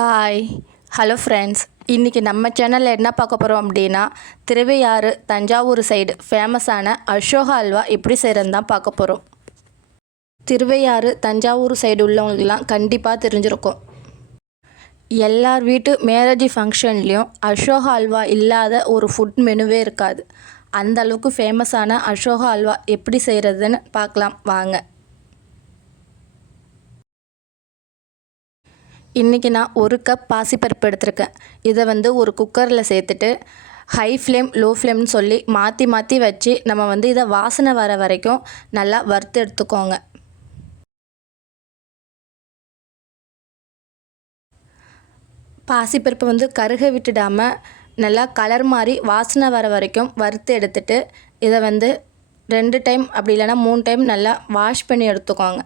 Hi hello friends, இன்றைக்கி நம்ம சேனலில் என்ன பார்க்க போகிறோம் அப்படின்னா, திருவையாறு தஞ்சாவூர் சைடு ஃபேமஸான அசோகா அல்வா எப்படி செய்கிறதுன்னு தான் பார்க்க போகிறோம். திருவையாறு தஞ்சாவூர் சைடு உள்ளவங்களுக்கெல்லாம் கண்டிப்பாக தெரிஞ்சிருக்கும். எல்லார் வீட்டு மேரேஜ் ஃபங்க்ஷன்லேயும் அசோகா அல்வா இல்லாத ஒரு ஃபுட் மெனுவே இருக்காது. அந்த அளவுக்கு ஃபேமஸான அசோகா அல்வா எப்படி செய்கிறதுன்னு பார்க்கலாம் வாங்க. இன்றைக்கி நான் 1 கப் பாசிப்பருப்பு எடுத்திருக்கேன். இதை ஒரு குக்கரில் சேர்த்துட்டு ஹை ஃப்ளேம் லோ ஃப்ளேம்னு சொல்லி மாற்றி மாற்றி வச்சு நம்ம இதை வாசனை வர வரைக்கும் நல்லா வறுத்து எடுத்துக்கோங்க. பாசிப்பருப்பு கருக விட்டுடாமல் நல்லா கலர் மாதிரி வாசனை வர வரைக்கும் வறுத்து எடுத்துட்டு இதை 2 டைம் அப்படி இல்லைன்னா 3 டைம் நல்லா வாஷ் பண்ணி எடுத்துக்கோங்க.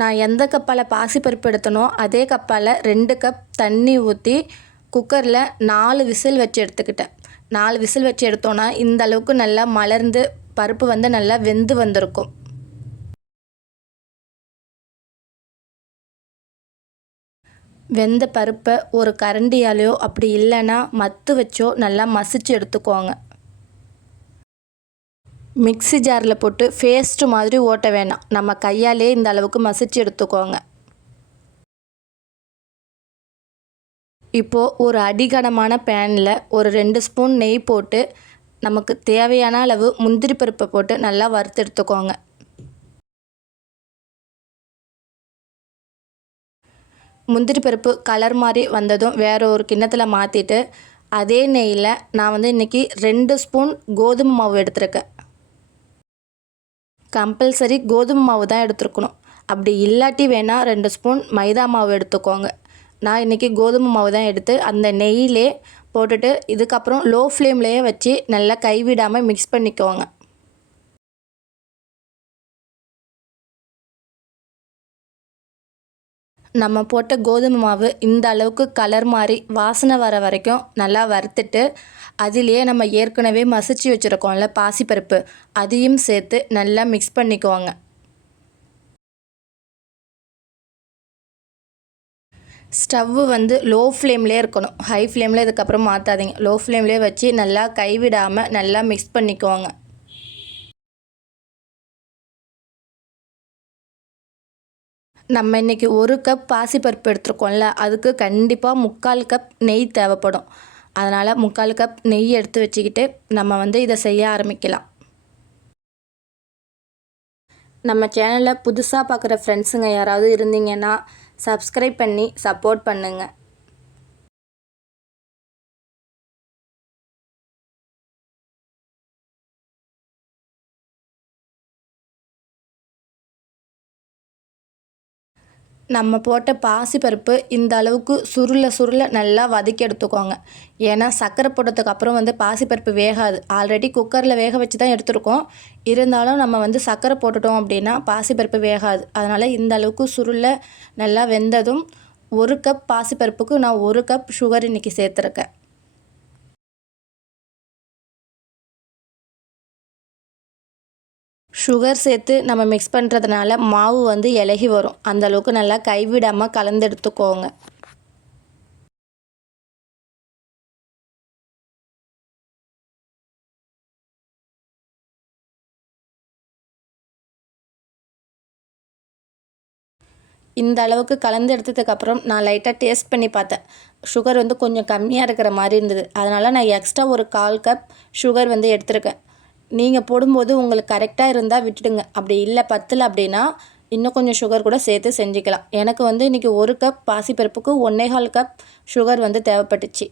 நான் எந்த கப்பால் பாசிப்பருப்பு எடுத்தனோ அதே கப்பால் 2 கப் தண்ணி ஊற்றி குக்கரில் 4 விசில் வச்சு எடுத்துக்கிட்டேன். 4 விசில் வச்சு எடுத்தோன்னா இந்த அளவுக்கு நல்லா மலர்ந்து பருப்பு நல்லா வெந்து வந்திருக்கும். வெந்த பருப்பை ஒரு கரண்டியாலேயோ அப்படி இல்லைன்னா மத்து வச்சோ நல்லா மசிச்சு எடுத்துக்கோங்க. மிக்ஸி ஜாரில் போட்டு பேஸ்ட்டு மாதிரி ஓட்ட வேணாம், நம்ம கையாலே இந்த அளவுக்கு மசிச்சு எடுத்துக்கோங்க. இப்போது ஒரு அடிகனமான பேனில் ஒரு 2 ஸ்பூன் நெய் போட்டு நமக்கு தேவையான அளவு முந்திரி பருப்பை போட்டு நல்லா வறுத்து எடுத்துக்கோங்க. முந்திரி பருப்பு கலர் மாதிரி வந்ததும் வேறு ஒரு கிண்ணத்தில் மாற்றிட்டு அதே நெய்யில் நான் இன்றைக்கி 2 ஸ்பூன் கோதுமை மாவு எடுத்துருக்கேன். கம்பல்சரி கோதுமை மாவு தான் எடுத்துருக்கணும். அப்படி இல்லாட்டி வேணால் 2 ஸ்பூன் மைதா மாவு எடுத்துக்கோங்க. நான் இன்றைக்கி கோதுமை மாவு தான் எடுத்து அந்த நெய்யிலே போட்டுட்டு இதுக்கப்புறம் லோ ஃப்ளேம்லேயே வச்சு நல்லா கைவிடாமல் மிக்ஸ் பண்ணிக்கோங்க. நம்ம போட்ட கோதுமை மாவு இந்த அளவுக்கு கலர் மாதிரி வாசனை வர வரைக்கும் நல்லா வறுத்துட்டு அதிலேயே நம்ம ஏற்கனவே மசிச்சு வச்சுருக்கோம்ல பாசிப்பருப்பு, அதையும் சேர்த்து நல்லா மிக்ஸ் பண்ணிக்குவாங்க. ஸ்டவ்வு லோ ஃப்ளேம்லேயே இருக்கணும், ஹை ஃப்ளேமில் இதுக்கப்புறம் மாற்றாதீங்க. லோ ஃப்ளேம்லேயே வச்சு நல்லா கைவிடாமல் நல்லா மிக்ஸ் பண்ணிக்குவாங்க. நம்ம இன்றைக்கி 1 கப் பாசிப்பருப்பு எடுத்துருக்கோம்ல, அதுக்கு கண்டிப்பாக 3/4 கப் நெய் தேவைப்படும். அதனால் 3/4 கப் நெய் எடுத்து வச்சுக்கிட்டு நம்ம இதை செய்ய ஆரம்பிக்கலாம். நம்ம சேனலில் புதுசாக பார்க்குற ஃப்ரெண்ட்ஸுங்க யாராவது இருந்தீங்கன்னா சப்ஸ்கிரைப் பண்ணி சப்போர்ட் பண்ணுங்கள். நம்ம போட்ட பாசிப்பருப்பு இந்த அளவுக்கு சுருள நல்லா வதக்கி எடுத்துக்கோங்க. ஏன்னா சர்க்கரை போட்டதுக்கு அப்புறம் பாசிப்பருப்பு வேகாது. ஆல்ரெடி குக்கரில் வேக வச்சு தான் எடுத்துருக்கோம். இருந்தாலும் நம்ம சர்க்கரை போட்டுட்டோம் அப்படின்னா பாசிப்பருப்பு வேகாது. அதனால் இந்த அளவுக்கு சுருள நல்லா வெந்ததும் 1 கப் பாசிப்பருப்புக்கு நான் 1 கப் சுகர் இன்றைக்கி சேர்த்துருக்கேன். சுகர் சேர்த்து நம்ம மிக்ஸ் பண்ணுறதுனால மாவு இலகி வரும். அந்த அளவுக்கு நல்லா கைவிடாமல் கலந்து எடுத்துக்கோங்க. இந்த அளவுக்கு கலந்து எடுத்ததுக்கப்புறம் நான் லைட்டாக டேஸ்ட் பண்ணி பார்த்தேன். சுகர் கொஞ்சம் கம்மியாக இருக்கிற மாதிரி இருந்தது. அதனால் நான் எக்ஸ்ட்ரா ஒரு 1/4 கப் சுகர் எடுத்திருக்கேன். நீங்கள் போடும்போது உங்களுக்கு கரெக்டாக இருந்தால் விட்டுடுங்க. அப்படி இல்லை பத்தலை அப்படின்னா இன்னும் கொஞ்சம் சுகர் கூட சேர்த்து செஞ்சுக்கலாம். எனக்கு இன்றைக்கி 1 கப் பாசிப்பருப்புக்கு 1 1/4 கப் சுகர் தேவைப்பட்டுச்சு.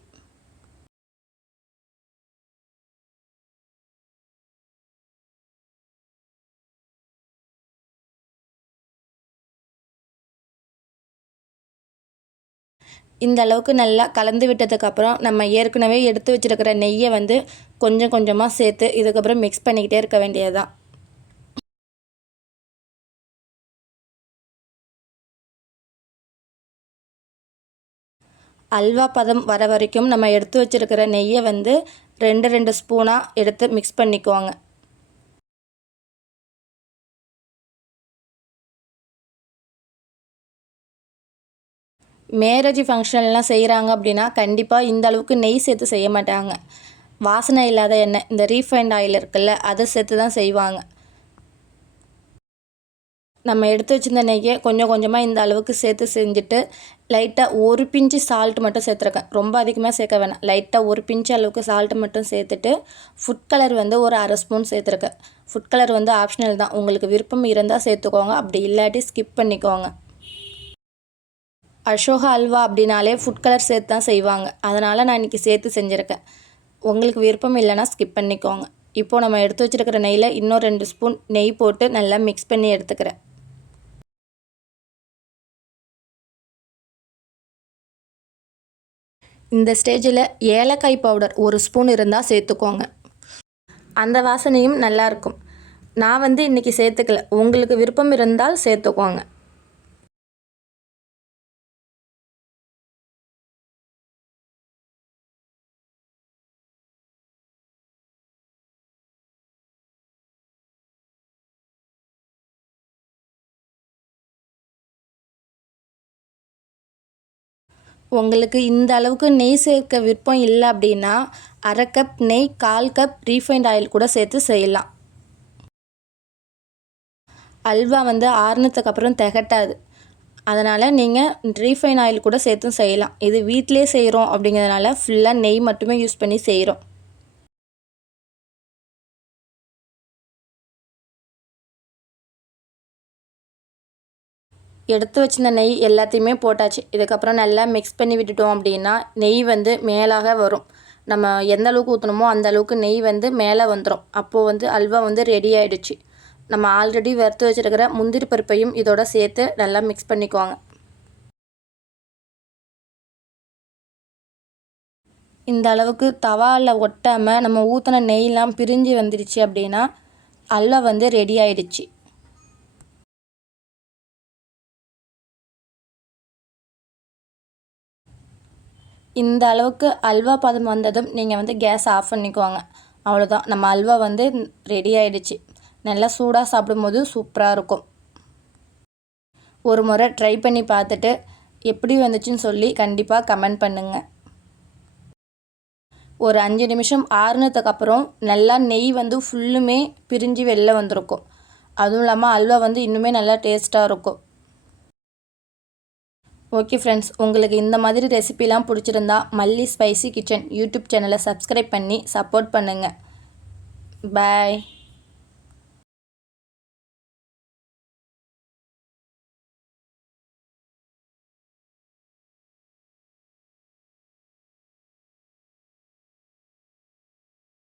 இந்த அளவுக்கு நல்லா கலந்து விட்டதுக்கப்புறம் நம்ம ஏற்கனவே எடுத்து வச்சுருக்கிற நெய்யை கொஞ்சம் கொஞ்சமாக சேர்த்து இதுக்கப்புறம் மிக்ஸ் பண்ணிக்கிட்டே இருக்க வேண்டியது தான். அல்வா பதம் வர வரைக்கும் நம்ம எடுத்து வச்சுருக்கிற நெய்யை 2 ஸ்பூனாக எடுத்து மிக்ஸ் பண்ணிக்குவாங்க. மேரேஜ் ஃபங்க்ஷன்லாம் செய்கிறாங்க அப்படின்னா கண்டிப்பாக இந்த அளவுக்கு நெய் சேர்த்து செய்ய மாட்டாங்க. வாசனை இல்லாத எண்ணெய், இந்த ரீஃபைண்ட் ஆயில் இருக்குல்ல, அதை சேர்த்து தான் செய்வாங்க. நம்ம எடுத்து வச்சிருந்த நெய்யை கொஞ்சம் கொஞ்சமாக இந்த அளவுக்கு சேர்த்து செஞ்சுட்டு லைட்டாக ஒரு பிஞ்சு சால்ட் மட்டும் சேர்த்துருக்கேன். ரொம்ப அதிகமாக சேர்க்க வேணாம். லைட்டாக ஒரு பிஞ்சு அளவுக்கு சால்ட்டு மட்டும் சேர்த்துட்டு ஃபுட் கலர் வந்து ஒரு 1/2 ஸ்பூன் சேர்த்துருக்கேன். ஃபுட் கலர் வந்து ஆப்ஷனல் தான். உங்களுக்கு விருப்பம் இருந்தால் சேர்த்துக்கோங்க, அப்படி இல்லாட்டி ஸ்கிப் பண்ணிக்கோங்க. அசோகா அல்வா அப்படின்னாலே ஃபுட் கலர் சேர்த்து தான் செய்வாங்க. அதனால் நான் இன்றைக்கி சேர்த்து செஞ்சுருக்கேன். உங்களுக்கு விருப்பம் இல்லைன்னா ஸ்கிப் பண்ணிக்கோங்க. இப்போது நம்ம எடுத்து வச்சுருக்கிற நெய்யில் இன்னும் 2 ஸ்பூன் நெய் போட்டு நல்லா மிக்ஸ் பண்ணி எடுத்துக்கிறேன். இந்த ஸ்டேஜில் ஏலக்காய் பவுடர் 1 ஸ்பூன் இருந்தால் சேர்த்துக்கோங்க. அந்த வாசனையும் நல்லாயிருக்கும். நான் வந்து இன்றைக்கி சேர்த்துக்கல. உங்களுக்கு விருப்பம் இருந்தால் சேர்த்துக்கோங்க. உங்களுக்கு இந்த அளவுக்கு நெய் சேர்க்க விருப்பம் இல்லை அப்படின்னா 1/2 கப் நெய், 1/4 கப் ரீஃபைண்ட் ஆயில் கூட சேர்த்து செய்யலாம். அல்வா வந்து ஆறுனதுக்கப்புறம் திகட்டாது. அதனால் நீங்கள் ரீஃபைண்ட் ஆயில் கூட சேர்த்தும் செய்யலாம். இது வீட்டிலே செய்கிறோம் அப்படிங்கிறதுனால ஃபுல்லாக நெய் மட்டுமே யூஸ் பண்ணி செய்கிறோம். எடுத்து வச்சிருந்த நெய் எல்லாத்தையுமே போட்டாச்சு. இதுக்கப்புறம் நல்லா மிக்ஸ் பண்ணி விட்டுட்டோம் அப்படின்னா நெய் வந்து மேலாக வரும். நம்ம எந்த அளவுக்கு ஊற்றணுமோ அந்த அளவுக்கு நெய் வந்து மேலே வந்துடும். அப்போது வந்து அல்வா வந்து ரெடி ஆகிடுச்சு. நம்ம ஆல்ரெடி வறுத்து வச்சுருக்கிற முந்திரி பருப்பையும் இதோட சேர்த்து நல்லா மிக்ஸ் பண்ணிக்குவாங்க. இந்த அளவுக்கு தவாவில் ஒட்டாமல் நம்ம ஊற்றின நெய்லாம் பிரிஞ்சு வந்துடுச்சு அப்படின்னா அல்வா வந்து ரெடி ஆகிடுச்சு. இந்த அளவுக்கு அல்வா பதம் வந்ததும் நீங்கள் வந்து கேஸ் ஆஃப் பண்ணிக்குவாங்க. அவ்வளோதான், நம்ம அல்வா வந்து ரெடி ஆகிடுச்சு. நல்லா சூடாக சாப்பிடும்போது சூப்பராக இருக்கும். ஒரு முறை ட்ரை பண்ணி பார்த்துட்டு எப்படி வந்துச்சுன்னு சொல்லி கண்டிப்பாக கமெண்ட் பண்ணுங்கள். ஒரு 5 நிமிஷம் ஆறுனதுக்கப்புறம் நல்லா நெய் வந்து ஃபுல்லுமே பிரிஞ்சு வெளில வந்திருக்கும். அதுவும் இல்லாமல் அல்வா வந்து இன்னுமே நல்லா டேஸ்ட்டாக இருக்கும். ஓகே ஃப்ரெண்ட்ஸ், உங்களுக்கு இந்த மாதிரி ரெசிபிலாம் பிடிச்சிருந்தா மல்லி ஸ்பைசி கிச்சன் யூடியூப் சேனலை சப்ஸ்கிரைப் பண்ணி சப்போர்ட் பண்ணுங்கள். பாய்.